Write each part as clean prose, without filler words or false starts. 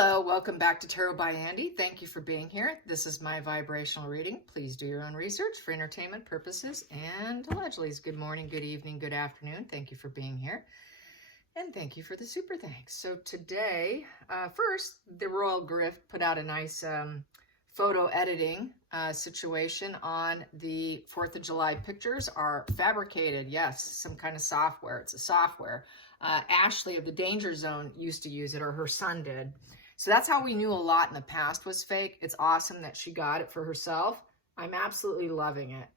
Hello, welcome back to Tarot by Andy. Thank you for being here. This is my vibrational reading. Please do your own research for entertainment purposes and allegedly. Good morning, good evening, good afternoon. Thank you for being here. And thank you for the super thanks. So today, first, the Royal Grift put out a nice photo editing situation on the 4th of July pictures are fabricated. Yes, some kind of software. It's a software. Ashley of the Danger Zone used to use it, or her son did. So that's how we knew a lot in the past was fake. It's awesome that she got it for herself. I'm absolutely loving it.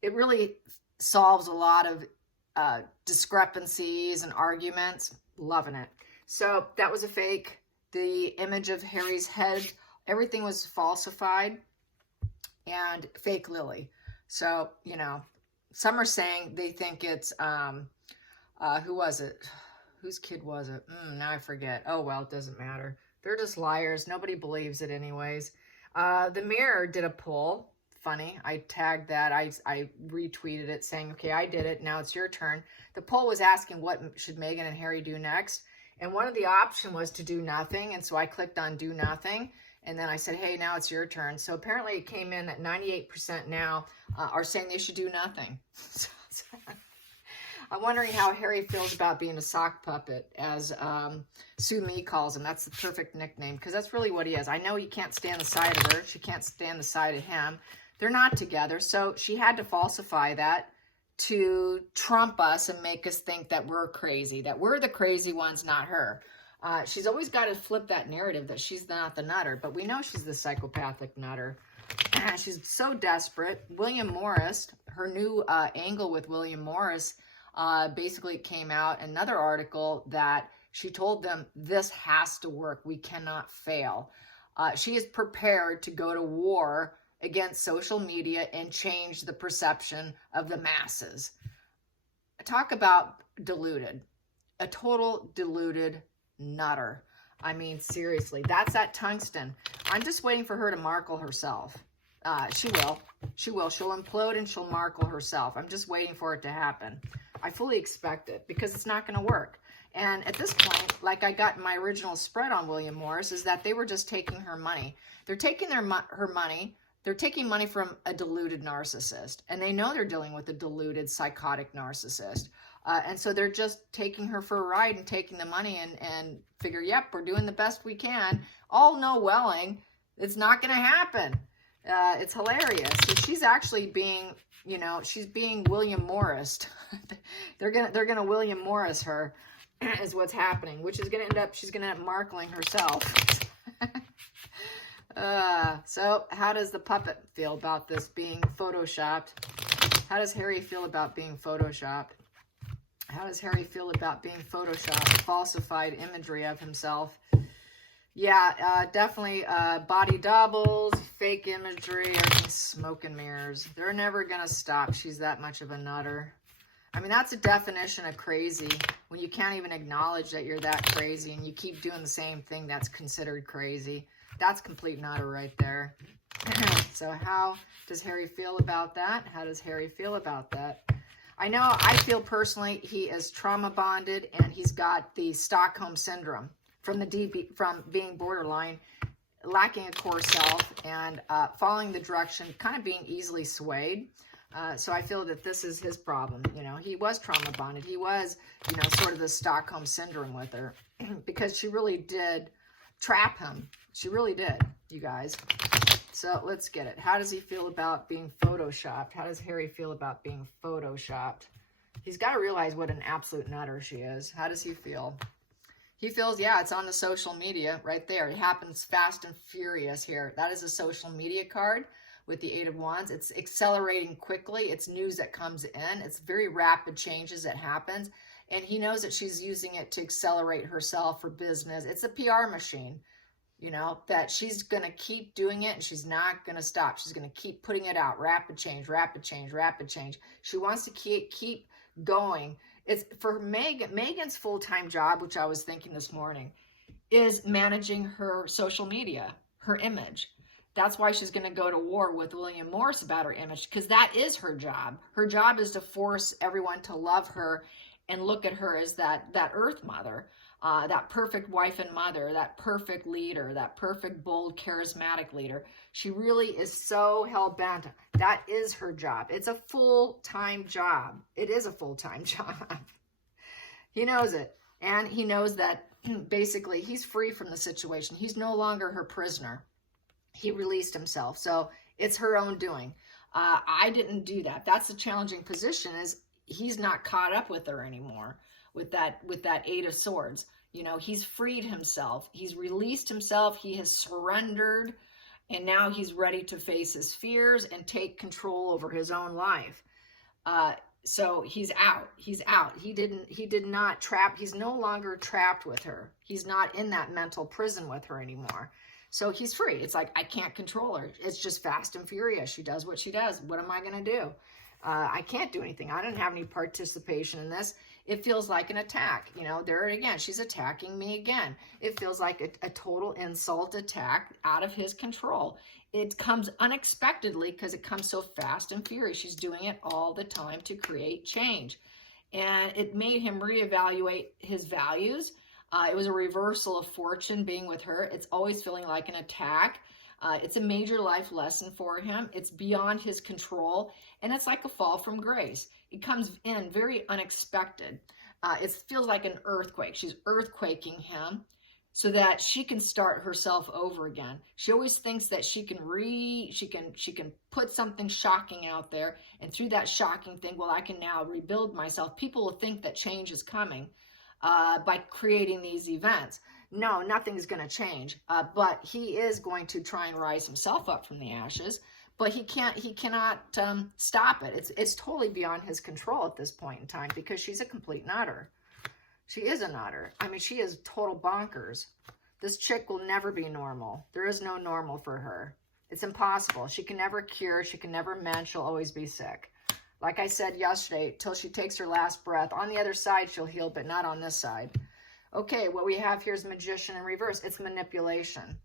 It really solves a lot of discrepancies and arguments. Loving it. So that was a fake. The image of Harry's head, everything was falsified and fake Lily. So, you know, some are saying they think it's, who was it? Whose kid was it? Now I forget. Oh, well, it doesn't matter. They're just liars. Nobody believes it anyways. The Mirror did a poll. Funny. I tagged that. I retweeted it saying, okay, I did it. Now it's your turn. The poll was asking what should Meghan and Harry do next. And one of the options was to do nothing. And so I clicked on do nothing. And then I said, hey, now it's your turn. So apparently it came in at 98% now are saying they should do nothing. I'm wondering how Harry feels about being a sock puppet, as Sue Me calls him. That's the perfect nickname, because that's really what he is. I know he can't stand the side of her. She can't stand the side of him. They're not together, so she had to falsify that to trump us and make us think that we're crazy, that we're the crazy ones, not her. She's always got to flip that narrative that she's not the nutter, but we know she's the psychopathic nutter. She's so desperate. William Morris, her new angle with William Morris, basically came out another article that she told them this has to work. We cannot fail. She is prepared to go to war against social media and change the perception of the masses. Talk about deluded. A total deluded nutter. I mean, seriously, that's that tungsten. I'm just waiting for her to markle herself. She will. She will. She'll implode and she'll markle herself. I'm just waiting for it to happen. I fully expect it because it's not going to work. And at this point, like I got in my original spread on William Morris, is that they were just taking her money. They're taking her money. They're taking money from a deluded narcissist. And they know they're dealing with a deluded, psychotic narcissist. And so they're just taking her for a ride and taking the money and figure, yep, we're doing the best we can. All welling, it's not going to happen. It's hilarious. So she's actually being, you know, she's being William Morris. they're gonna William Morris her, is what's happening, which is gonna end up, she's gonna end up markling herself. So how does the puppet feel about this being photoshopped? How does Harry feel about being photoshopped? How does Harry feel about being photoshopped, falsified imagery of himself? Yeah, definitely body doubles, fake imagery, everything's smoke and mirrors. They're never going to stop. She's that much of a nutter. I mean, that's a definition of crazy. When you can't even acknowledge that you're that crazy and you keep doing the same thing that's considered crazy. That's complete nutter right there. So how does Harry feel about that? How does Harry feel about that? I know, I feel personally he is trauma bonded and he's got the Stockholm Syndrome. From being borderline, lacking a core self, and following the direction, kind of being easily swayed. So I feel that this is his problem. You know, he was trauma bonded. He was, you know, sort of the Stockholm Syndrome with her because she really did trap him. She really did, you guys. So let's get it. How does he feel about being photoshopped? How does Harry feel about being photoshopped? He's got to realize what an absolute nutter she is. How does he feel? He feels, yeah, it's on the social media right there. It happens fast and furious here. That is a social media card with the 8 of Wands. It's accelerating quickly. It's news that comes in. It's very rapid changes that happens. And he knows that she's using it to accelerate herself for business. It's a PR machine, you know, that she's going to keep doing it and she's not going to stop. She's going to keep putting it out. Rapid change, rapid change, rapid change. She wants to keep going. It's for Meghan's full-time job, which I was thinking this morning, is managing her social media, her image. That's why she's going to go to war with William Morris about her image, because that is her job. Her job is to force everyone to love her and look at her as that Earth Mother. that perfect wife and mother, that perfect leader, that perfect, bold, charismatic leader. She really is so hell-bent. That is her job. It's a full-time job. It is a full-time job. He knows it. And he knows that basically he's free from the situation. He's no longer her prisoner. He released himself. So it's her own doing. I didn't do that. That's the challenging position, is he's not caught up with her anymore with that Eight of Swords. You know, he's freed himself. He's released himself. He has surrendered. And now he's ready to face his fears and take control over his own life. So he's out. He's out. He's no longer trapped with her. He's not in that mental prison with her anymore. So he's free. It's like, I can't control her. It's just fast and furious. She does what she does. What am I going to do? I can't do anything. I didn't have any participation in this. It feels like an attack. You know, there again, she's attacking me again. It feels like a total insult attack out of his control. It comes unexpectedly because it comes so fast and furious. She's doing it all the time to create change. And it made him reevaluate his values. It was a reversal of fortune being with her. It's always feeling like an attack. It's a major life lesson for him. It's beyond his control. And it's like a fall from grace. It comes in very unexpected. It feels like an earthquake. She's earthquaking him so that she can start herself over again. She always thinks that she can put something shocking out there. And through that shocking thing, well, I can now rebuild myself. People will think that change is coming by creating these events. No, nothing's going to change. But he is going to try and rise himself up from the ashes. But he cannot stop it. It's totally beyond his control at this point in time, because she's a complete nutter. She is a nutter. I mean, she is total bonkers. This chick will never be normal. There is no normal for her. It's impossible. She can never cure. She can never mend. She'll always be sick. Like I said yesterday, till she takes her last breath. On the other side, she'll heal, but not on this side. Okay, what we have here is magician in reverse. It's manipulation.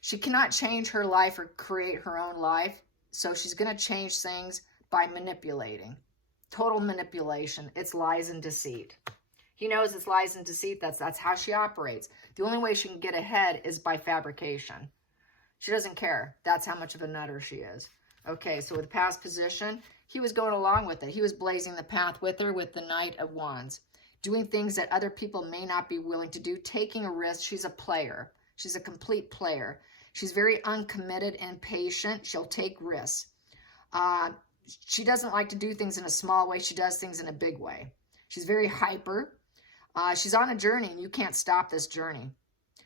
She cannot change her life or create her own life, so she's going to change things by manipulating. Total manipulation. It's lies and deceit. He knows it's lies and deceit. That's how she operates. The only way she can get ahead is by fabrication. She doesn't care. That's how much of a nutter she is. Okay, so with the past position, he was going along with it. He was blazing the path with her with the Knight of Wands. Doing things that other people may not be willing to do, taking a risk. She's a player. She's a complete player. She's very uncommitted and patient. She'll take risks. She doesn't like to do things in a small way. She does things in a big way. She's very hyper. She's on a journey, and you can't stop this journey.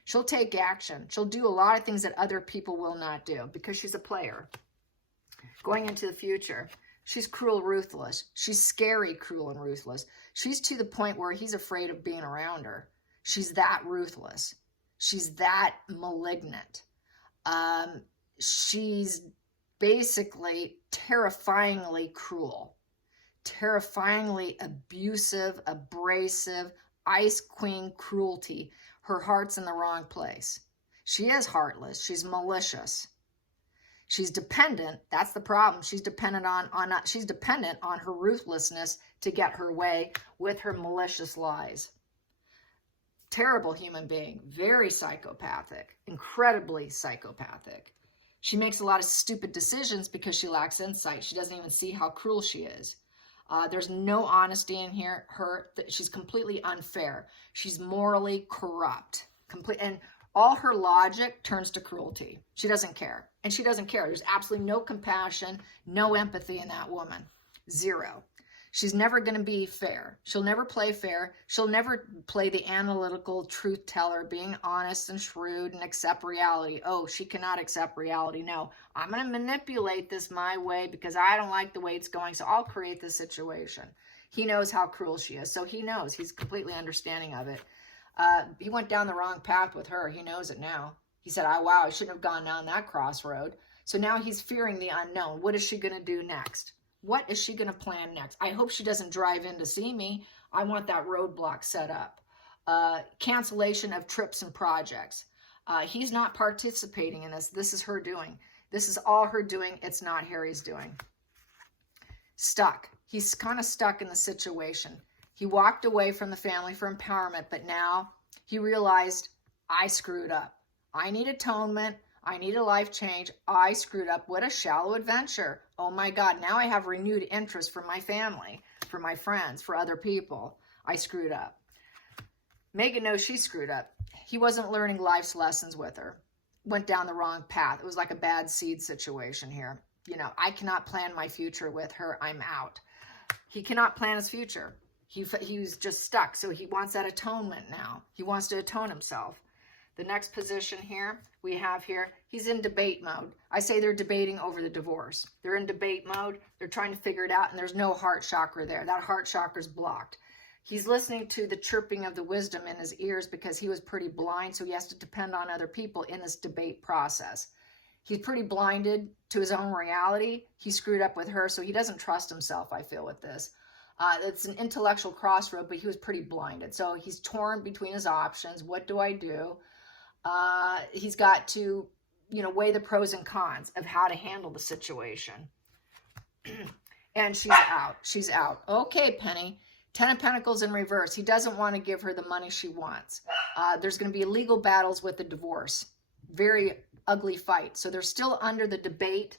She'll take action. She'll do a lot of things that other people will not do because she's a player. Going into the future, she's cruel, ruthless. She's scary, cruel, and ruthless. She's to the point where he's afraid of being around her. She's that ruthless. She's that malignant. She's basically terrifyingly cruel, terrifyingly abusive, abrasive, Ice Queen cruelty. Her heart's in the wrong place. She is heartless. She's malicious. She's dependent. That's the problem. She's dependent on her ruthlessness to get her way with her malicious lies. Terrible human being. Very psychopathic. Incredibly psychopathic. She makes a lot of stupid decisions because she lacks insight. She doesn't even see how cruel she is. There's no honesty in here. She's completely unfair. She's morally corrupt. And all her logic turns to cruelty. She doesn't care. And she doesn't care. There's absolutely no compassion, no empathy in that woman. Zero. She's never going to be fair. She'll never play fair. She'll never play the analytical truth teller, being honest and shrewd and accept reality. Oh, she cannot accept reality. No, I'm going to manipulate this my way because I don't like the way it's going, so I'll create this situation. He knows how cruel she is, so he knows. He's completely understanding of it. He went down the wrong path with her. He knows it now. He said, oh, wow, I shouldn't have gone down that crossroad. So now he's fearing the unknown. What is she going to do next? What is she going to plan next? I hope she doesn't drive in to see me. I want that roadblock set up. Cancellation of trips and projects. He's not participating in this. This is her doing. This is all her doing. It's not Harry's doing. Stuck. He's kind of stuck in the situation. He walked away from the family for empowerment, but now he realized, I screwed up. I need atonement. I need a life change. I screwed up. What a shallow adventure. Oh my God, now I have renewed interest for my family, for my friends, for other people. I screwed up. Megan knows she screwed up. He wasn't learning life's lessons with her. Went down the wrong path. It was like a bad seed situation here. You know, I cannot plan my future with her. I'm out. He cannot plan his future. He was just stuck. So he wants that atonement now. He wants to atone himself. The next position here, we have here, he's in debate mode. I say they're debating over the divorce. They're in debate mode. They're trying to figure it out, and there's no heart chakra there. That heart chakra's blocked. He's listening to the chirping of the wisdom in his ears because he was pretty blind, so he has to depend on other people in this debate process. He's pretty blinded to his own reality. He screwed up with her, so he doesn't trust himself, I feel, with this. It's an intellectual crossroad, but he was pretty blinded. So he's torn between his options. What do I do? He's got to, you know, weigh the pros and cons of how to handle the situation. And she's out. She's out. Okay, Penny. 10 of Pentacles in reverse. He doesn't want to give her the money she wants. There's going to be legal battles with the divorce. Very ugly fight. So they're still under the debate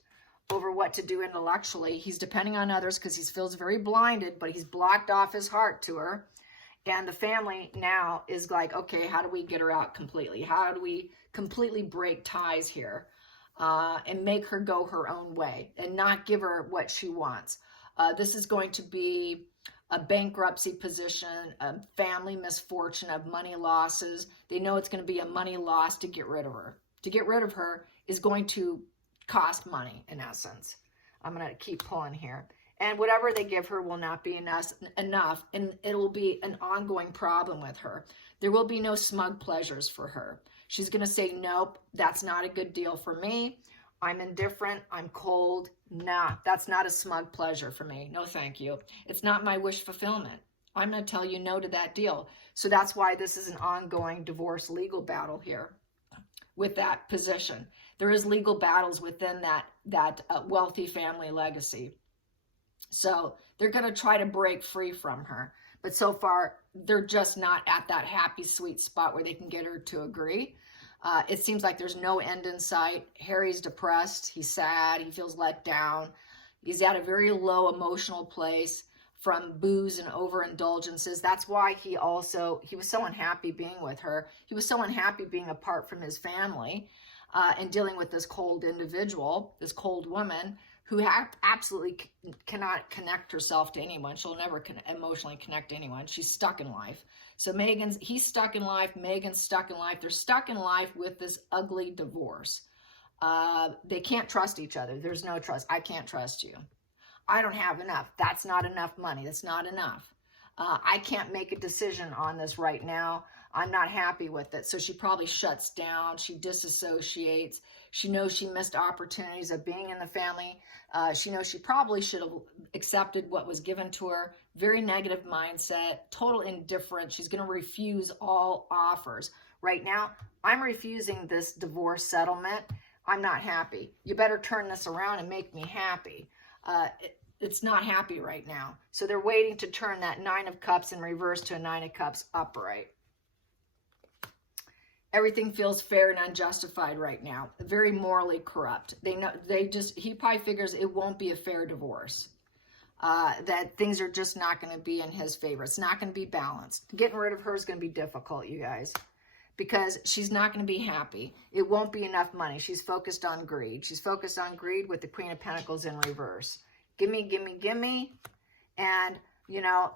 over what to do intellectually. He's depending on others because he feels very blinded, but he's blocked off his heart to her. And the family now is like, okay, how do we get her out completely? How do we completely break ties here and make her go her own way and not give her what she wants? This is going to be a bankruptcy position, a family misfortune of money losses. They know it's going to be a money loss to get rid of her. To get rid of her is going to cost money, in essence. I'm going to keep pulling here. And whatever they give her will not be enough, and it will be an ongoing problem with her. There will be no smug pleasures for her. She's going to say, nope, that's not a good deal for me. I'm indifferent. I'm cold. Nah, that's not a smug pleasure for me. No, thank you. It's not my wish fulfillment. I'm going to tell you no to that deal. So that's why this is an ongoing divorce legal battle here with that position. There is legal battles within that wealthy family legacy. So they're going to try to break free from her. But so far, they're just not at that happy, sweet spot where they can get her to agree. It seems like there's no end in sight. Harry's depressed. He's sad. He feels let down. He's at a very low emotional place from booze and overindulgences. That's why he was so unhappy being with her. He was so unhappy being apart from his family and dealing with this cold individual, this cold woman, who absolutely cannot connect herself to anyone. She'll never emotionally connect to anyone. She's stuck in life. So he's stuck in life. Megan's stuck in life. They're stuck in life with this ugly divorce. They can't trust each other. There's no trust. I can't trust you. I don't have enough. That's not enough money. That's not enough. I can't make a decision on this right now. I'm not happy with it. So she probably shuts down. She disassociates. She knows she missed opportunities of being in the family. She knows she probably should have accepted what was given to her. Very negative mindset, total indifference. She's going to refuse all offers. Right now, I'm refusing this divorce settlement. I'm not happy. You better turn this around and make me happy. It's not happy right now. So they're waiting to turn that 9 of Cups in reverse to a 9 of Cups upright. Everything feels fair and unjustified right now. Very morally corrupt. He probably figures it won't be a fair divorce. That things are just not going to be in his favor. It's not going to be balanced. Getting rid of her is going to be difficult, you guys, because she's not going to be happy. It won't be enough money. She's focused on greed. She's focused on greed with the Queen of Pentacles in reverse. Gimme, gimme, gimme. And, you know,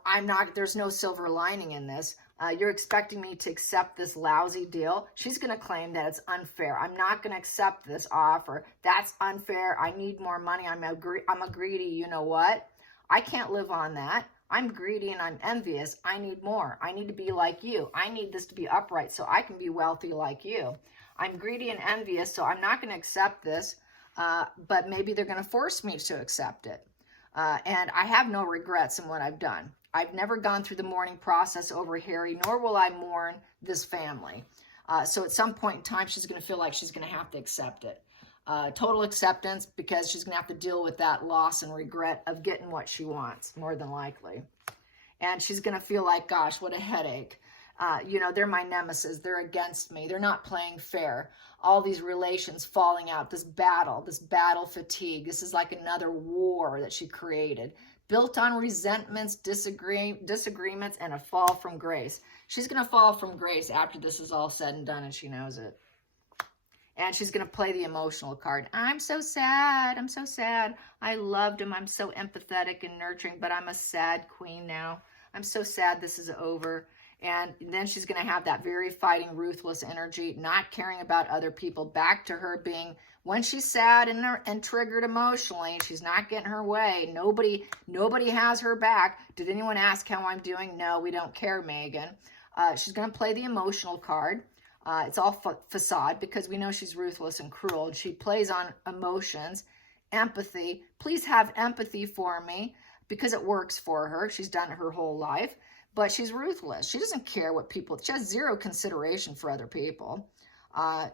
there's no silver lining in this. You're expecting me to accept this lousy deal. She's going to claim that it's unfair. I'm not going to accept this offer. That's unfair. I need more money. I'm a greedy, you know what? I can't live on that. I'm greedy and I'm envious. I need more. I need to be like you. I need this to be upright so I can be wealthy like you. I'm greedy and envious, so I'm not going to accept this, but maybe they're going to force me to accept it. And I have no regrets in what I've done. I've never gone through the mourning process over Harry, nor will I mourn this family. So at some point in time, she's going to feel like she's going to have to accept it. Total acceptance, because she's going to have to deal with that loss and regret of getting what she wants, more than likely. And she's going to feel like, gosh, what a headache. You know, they're my nemesis. They're against me. They're not playing fair. All these relations falling out, this battle fatigue. This is like another war that she created, built on resentments, disagreements, and a fall from grace. She's going to fall from grace after this is all said and done, and she knows it. And she's going to play the emotional card. I'm so sad. I'm so sad. I loved him. I'm so empathetic and nurturing, but I'm a sad queen now. I'm so sad this is over. And then she's going to have that very fighting, ruthless energy, not caring about other people, back to her being, when she's sad and triggered emotionally, she's not getting her way. Nobody has her back. Did anyone ask how I'm doing? No, we don't care, Megan. She's going to play the emotional card. It's all facade because we know she's ruthless and cruel. She plays on emotions, empathy. Please have empathy for me because it works for her. She's done it her whole life, but she's ruthless. She doesn't care what people, she has zero consideration for other people.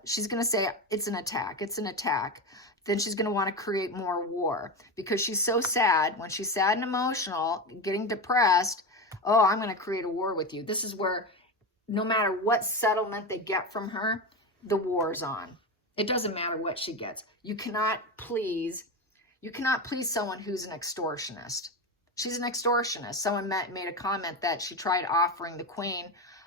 She's going to say, it's an attack. It's an attack. Then she's going to want to create more war because she's so sad. When she's sad and emotional, getting depressed, oh, I'm going to create a war with you. This is where no matter what settlement they get from her, the war's on. It doesn't matter what she gets. You cannot please someone who's an extortionist. She's an extortionist. Someone made a comment that she tried offering the queen,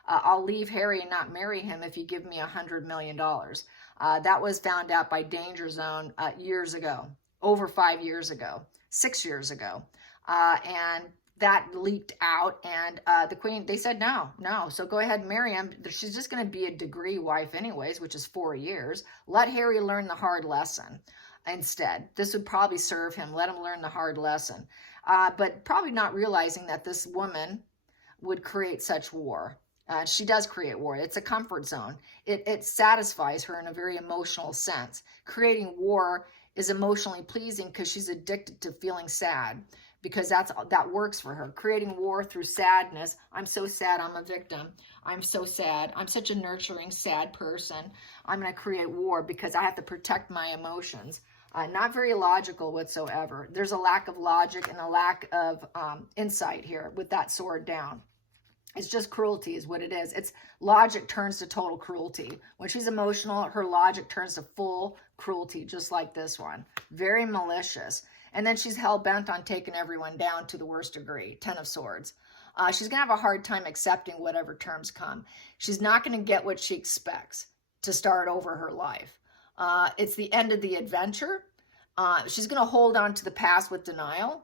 I'll leave Harry and not marry him if you give me $100 million. That was found out by Danger Zone years ago, over 5 years ago, 6 years ago. And that leaked out, and the queen, they said, no. So go ahead and marry him. She's just going to be a degree wife anyways, which is 4 years. Let Harry learn the hard lesson instead. This would probably serve him. Let him learn the hard lesson. But probably not realizing that this woman would create such war. She does create war. It's a comfort zone. It satisfies her in a very emotional sense. Creating war is emotionally pleasing because she's addicted to feeling sad, because that works for her. Creating war through sadness. I'm so sad. I'm a victim. I'm so sad. I'm such a nurturing, sad person. I'm going to create war because I have to protect my emotions. Not very logical whatsoever. There's a lack of logic and a lack of insight here with that sword down. It's just cruelty is what it is. It's logic turns to total cruelty. When she's emotional, her logic turns to full cruelty, just like this one. Very malicious. And then she's hell-bent on taking everyone down to the worst degree. 10 of Swords. She's going to have a hard time accepting whatever terms come. She's not going to get what she expects to start over her life. It's the end of the adventure. She's going to hold on to the past with denial.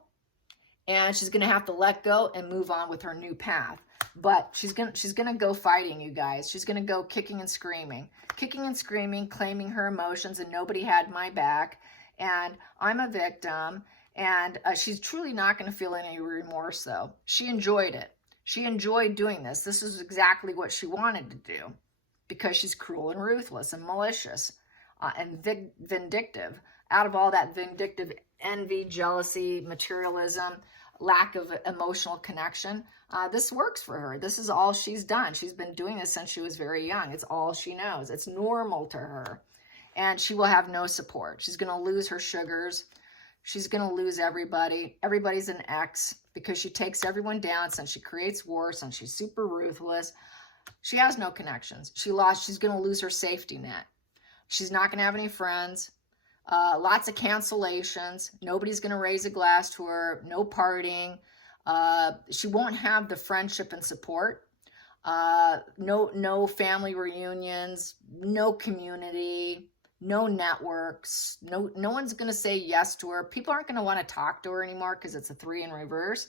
And she's going to have to let go and move on with her new path. But she's gonna go fighting, you guys. She's going to go kicking and screaming, claiming her emotions, and nobody had my back. And I'm a victim, and she's truly not going to feel any remorse, though. She enjoyed it. She enjoyed doing this. This is exactly what she wanted to do because she's cruel and ruthless and malicious and vindictive. Out of all that vindictive envy, jealousy, materialism, lack of emotional connection, this works for her. This is all she's done. She's been doing this since she was very young. It's all she knows. It's normal to her. And she will have no support. She's going to lose her sugars. She's going to lose everybody. Everybody's an ex because she takes everyone down since she creates war, since she's super ruthless. She has no connections. She's going to lose her safety net. She's not going to have any friends. Lots of cancellations. Nobody's going to raise a glass to her. No partying. She won't have the friendship and support. No family reunions. No community. No networks. No one's going to say yes to her. People aren't going to want to talk to her anymore because it's a 3 in reverse.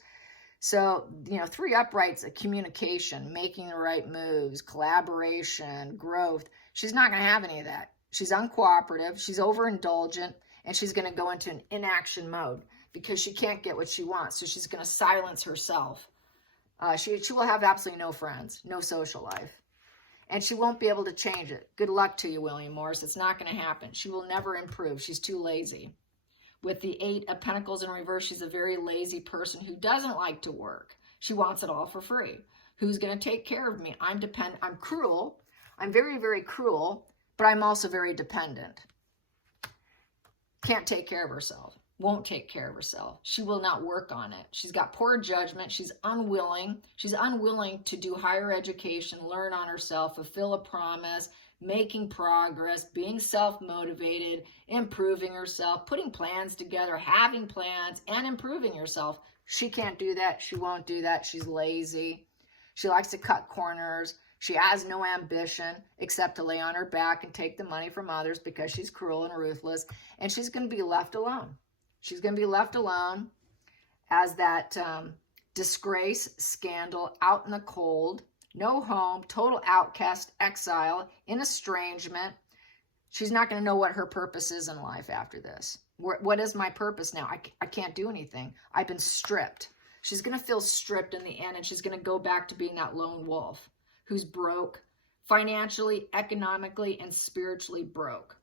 So, 3 uprights, communication, making the right moves, collaboration, growth. She's not going to have any of that. She's uncooperative. She's overindulgent, and she's going to go into an inaction mode because she can't get what she wants. So she's going to silence herself. She will have absolutely no friends, no social life. And she won't be able to change it. Good luck to you, William Morris. It's not going to happen. She will never improve. She's too lazy. With the 8 of Pentacles in reverse, she's a very lazy person who doesn't like to work. She wants it all for free. Who's going to take care of me? I'm cruel. I'm very, very cruel, but I'm also very dependent. Can't take care of herself. won't take care of herself. She will not work on it. She's got poor judgment. She's unwilling. She's unwilling to do higher education, learn on herself, fulfill a promise, making progress, being self-motivated, improving herself, putting plans together, having plans, and improving herself. She can't do that. She won't do that. She's lazy. She likes to cut corners. She has no ambition except to lay on her back and take the money from others because she's cruel and ruthless. And she's going to be left alone. She's going to be left alone as that disgrace, scandal, out in the cold, no home, total outcast, exile, in estrangement. She's not going to know what her purpose is in life after this. What is my purpose now? I can't do anything. I've been stripped. She's going to feel stripped in the end, and she's going to go back to being that lone wolf who's broke, financially, economically, and spiritually broke,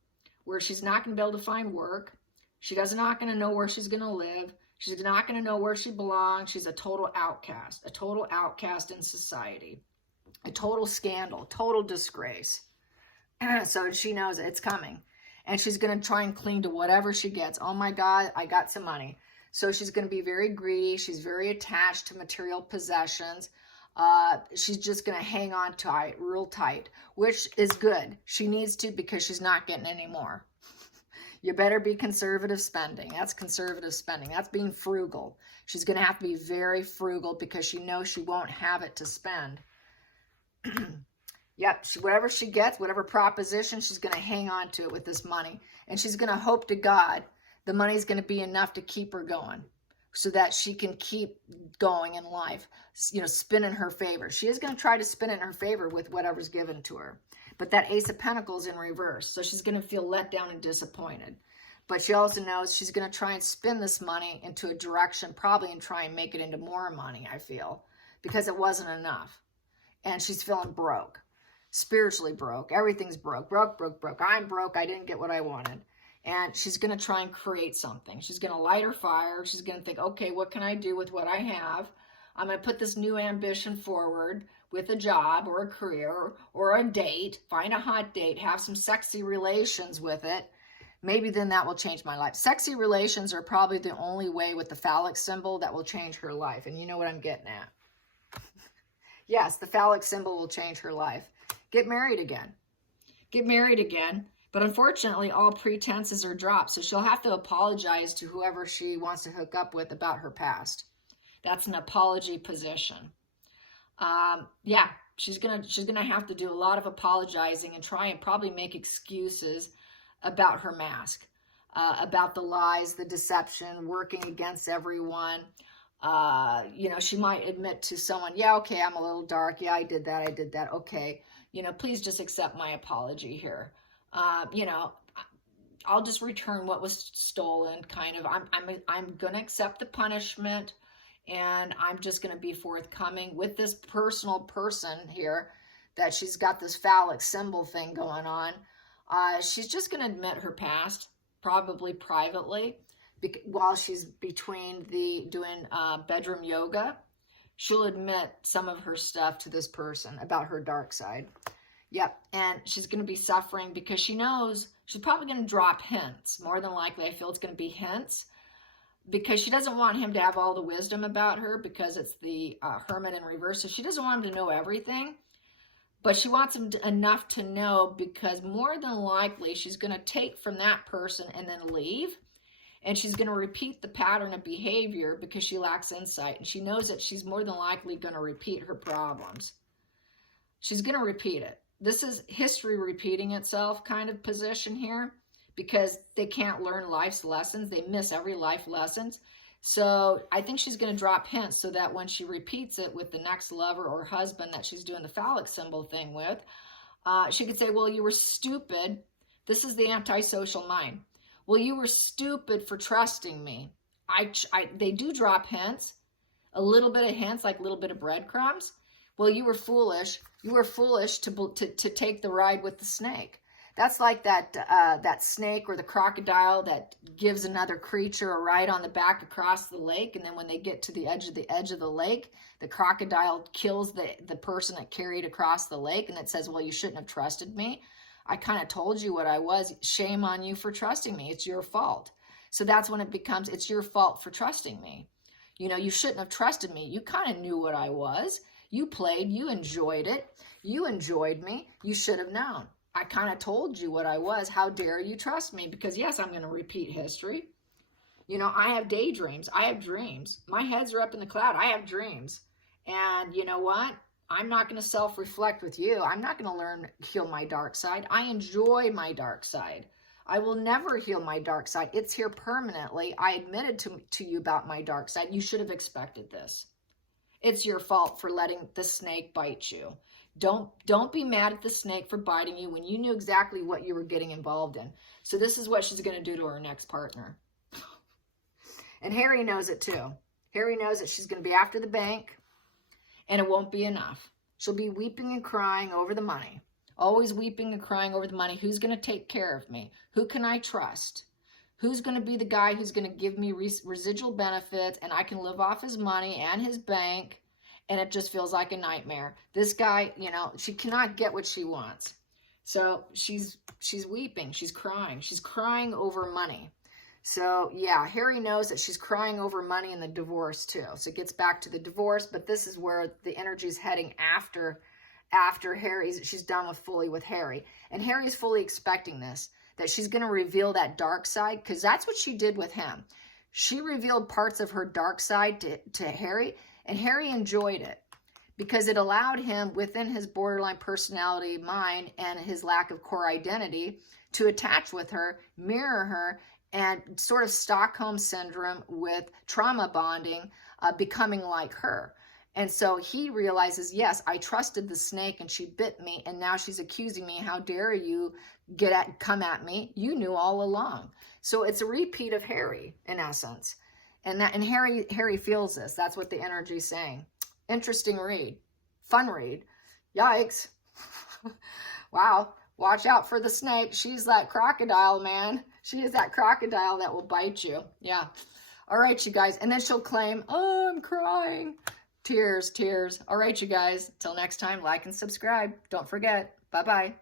where she's not going to be able to find work. She's not going to know where she's going to live. She's not going to know where she belongs. She's a total outcast in society, a total scandal, total disgrace. So she knows it's coming, and she's going to try and cling to whatever she gets. Oh my God, I got some money. So she's going to be very greedy. She's very attached to material possessions. She's just going to hang on tight, real tight, which is good. She needs to, because she's not getting any more. You better be conservative spending. That's conservative spending. That's being frugal. She's going to have to be very frugal because she knows she won't have it to spend. Yep, whatever she gets, whatever proposition, she's going to hang on to it with this money. And she's going to hope to God the money's going to be enough to keep her going so that she can keep going in life, spin in her favor. She is going to try to spin it in her favor with whatever's given to her. But that Ace of Pentacles in reverse. So she's going to feel let down and disappointed. But she also knows she's going to try and spin this money into a direction, probably, and try and make it into more money, I feel, because it wasn't enough. And she's feeling broke, spiritually broke. Everything's broke. I'm broke. I didn't get what I wanted. And she's going to try and create something. She's going to light her fire. She's going to think, okay, what can I do with what I have? I'm going to put this new ambition forward with a job or a career or a date. Find a hot date. Have some sexy relations with it. Maybe then that will change my life. Sexy relations are probably the only way with the phallic symbol that will change her life. And you know what I'm getting at. Yes, the phallic symbol will change her life. Get married again. Get married again. But unfortunately, all pretenses are dropped. So she'll have to apologize to whoever she wants to hook up with about her past. That's an apology position. Yeah, she's gonna have to do a lot of apologizing and try and probably make excuses about her mask, about the lies, the deception, working against everyone. She might admit to someone, yeah, okay, I'm a little dark. Yeah, I did that. Okay, please just accept my apology here. I'll just return what was stolen. Kind of, I'm gonna accept the punishment. And I'm just going to be forthcoming with this personal person here that she's got this phallic symbol thing going on. She's just going to admit her past, probably privately, while she's between doing bedroom yoga. She'll admit some of her stuff to this person about her dark side. Yep, and she's going to be suffering because she knows she's probably going to drop hints. More than likely, I feel it's going to be hints. Because she doesn't want him to have all the wisdom about her, because it's the Hermit in reverse. So she doesn't want him to know everything, but she wants him enough to know, because more than likely she's going to take from that person and then leave. And she's going to repeat the pattern of behavior because she lacks insight. And she knows that she's more than likely going to repeat her problems. She's going to repeat it. This is history repeating itself kind of position here. Because they can't learn life's lessons. They miss every life lessons. So I think she's going to drop hints so that when she repeats it with the next lover or husband that she's doing the phallic symbol thing with, she could say, well, you were stupid. This is the antisocial mind. Well, you were stupid for trusting me. They do drop hints, a little bit of hints, like a little bit of breadcrumbs. Well, you were foolish. You were foolish to take the ride with the snake. That's like that snake or the crocodile that gives another creature a ride on the back across the lake, and then when they get to the edge of the lake, the crocodile kills the person that carried across the lake, and it says, well, you shouldn't have trusted me. I kind of told you what I was. Shame on you for trusting me. It's your fault. So that's when it becomes, it's your fault for trusting me. You know, you shouldn't have trusted me. You kind of knew what I was. You played, you enjoyed it. You enjoyed me. You should have known. I kind of told you what I was. How dare you trust me? Because yes, I'm going to repeat history. You know, I have daydreams. I have dreams. My heads are up in the cloud. I have dreams. And you know what? I'm not going to self-reflect with you. I'm not going to learn, heal my dark side. I enjoy my dark side. I will never heal my dark side. It's here permanently. I admitted to you about my dark side. You should have expected this. It's your fault for letting the snake bite you. Don't be mad at the snake for biting you when you knew exactly what you were getting involved in. So this is what she's going to do to her next partner. And Harry knows it too. Harry knows that she's going to be after the bank, and it won't be enough. She'll be weeping and crying over the money. Always weeping and crying over the money. Who's going to take care of me? Who can I trust? Who's going to be the guy who's going to give me residual benefits, and I can live off his money and his bank, and it just feels like a nightmare. This guy, you know, she cannot get what she wants. So she's weeping. She's crying over money. So yeah, Harry knows that she's crying over money and the divorce too. So it gets back to the divorce, but this is where the energy is heading after Harry's. She's done fully with Harry. And Harry's fully expecting this, that she's going to reveal that dark side, because that's what she did with him. She revealed parts of her dark side to Harry, and Harry enjoyed it because it allowed him, within his borderline personality mind and his lack of core identity, to attach with her, mirror her, and sort of Stockholm syndrome with trauma bonding, becoming like her. And so he realizes, yes, I trusted the snake and she bit me, and now she's accusing me. How dare you come at me? You knew all along. So it's a repeat of Harry in essence. And Harry feels this. That's what the energy is saying. Interesting read. Fun read. Yikes. Wow. Watch out for the snake. She's that crocodile, man. She is that crocodile that will bite you. Yeah. All right, you guys. And then she'll claim, oh, I'm crying. Tears, tears. All right, you guys. Till next time, like and subscribe. Don't forget. Bye-bye.